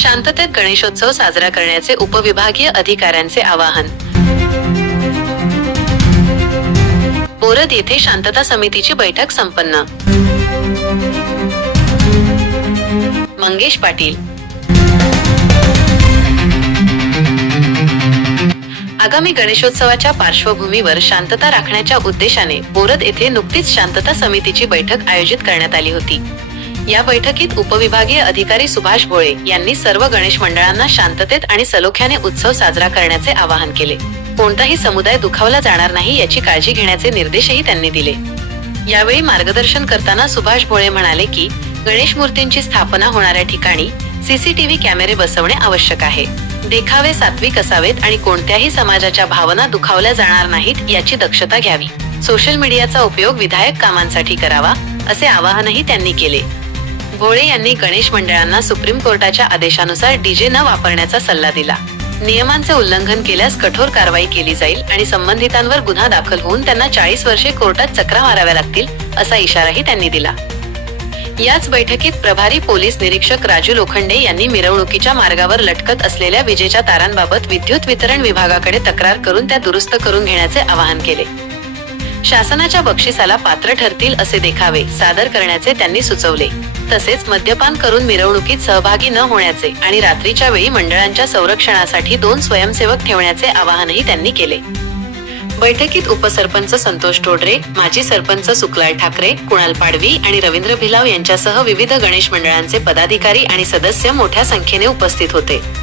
शांततेत गणेशोत्सव साजरा करण्याचे उपविभागीय अधिकाऱ्यांचे आवाहन. बोरद येथे शांतता समितीची बैठक संपन्न. मंगेश पाटील. आगामी गणेशोत्सवाच्या पार्श्वभूमीवर शांतता राखण्याच्या उद्देशाने बोरद येथे नुकतीच शांतता समितीची बैठक आयोजित करण्यात आली होती. या बैठकीत उपविभागीय अधिकारी सुभाष भोळे यांनी सर्व गणेश मंडळांना शांततेत आणि सलोख्याने उत्सव साजरा करण्याचे आवाहन केले. कोणताही समुदाय दुखावला जाणार नाही याची काळजी घेण्याचे निर्देशही त्यांनी दिले. यावेळी मार्गदर्शन करताना सुभाष भोळे म्हणाले की गणेश मूर्तींची स्थापना होणाऱ्या ठिकाणी सीसीटीव्ही कॅमेरे बसवणे आवश्यक आहे. देखावे सात्विक असावेत आणि कोणत्याही समाजाच्या भावना दुखावल्या जाणार नाहीत याची दक्षता घ्यावी. सोशल मीडियाचा उपयोग विधायक कामांसाठी करावा असे आवाहनही त्यांनी केले. भोळे यांनी गणेश मंडळांना सुप्रीम कोर्टाच्या आदेशानुसार डीजे न वापरण्याचा सल्ला दिला. नियमांचे उल्लंघन केल्यास कठोर कारवाई केली जाईल आणि संबंधितांवर गुन्हा दाखल होऊन त्यांना चाळीस वर्षे कोर्टात चक्रा माराव्या लागतील असा इशाराही त्यांनी दिला. याच बैठकीत प्रभारी पोलीस निरीक्षक राजू लोखंडे यांनी मिरवणुकीच्या मार्गावर लटकत असलेल्या विजेच्या तारांबाबत विद्युत वितरण विभागाकडे तक्रार करून त्या दुरुस्त करून घेण्याचे आवाहन केले. शासनाच्या बक्षिसाला पात्र ठरतील असे देखावे सादर करण्याचे त्यांनी सुचवले. तसेच मद्यपान करून मिरवणुकीत सहभागी न होण्याचे आणि रात्रीच्या वेळी मंडळांच्या संरक्षणासाठी दोन स्वयंसेवक ठेवण्याचे आवाहनही त्यांनी केले. बैठकीत उपसरपंच संतोष टोडरे माजी सरपंच सुकलाल ठाकरे कुणाल पाडवी आणि रवींद्र भिलाव यांच्यासह विविध गणेश मंडळांचे पदाधिकारी आणि सदस्य मोठ्या संख्येने उपस्थित होते.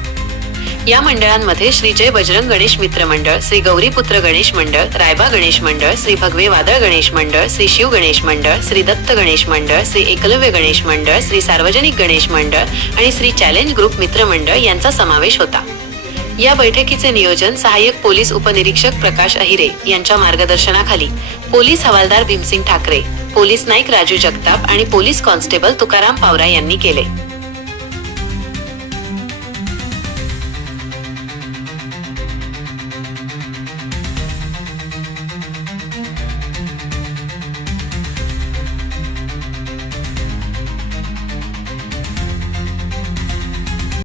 या मंडळांमध्ये श्री जय बजरंग गणेश मित्र मंडळ श्री गौरीपुत्र गणेश मंडळ रायबा गणेश मंडळ श्री भगवे वादळ गणेश मंडळ श्री शिव गणेश मंडळ श्री दत्त गणेश मंडळ श्री एकलव्य गणेश मंडळ श्री सार्वजनिक गणेश मंडळ आणि श्री चॅलेंज ग्रुप मित्र मंडळ यांचा समावेश होता. या बैठकीचे नियोजन सहाय्यक पोलीस उपनिरीक्षक प्रकाश अहिरे यांच्या मार्गदर्शनाखाली पोलीस हवालदार भीमसिंग ठाकरे पोलीस नाईक राजू जगताप आणि पोलीस कॉन्स्टेबल तुकाराम पावरा यांनी केले.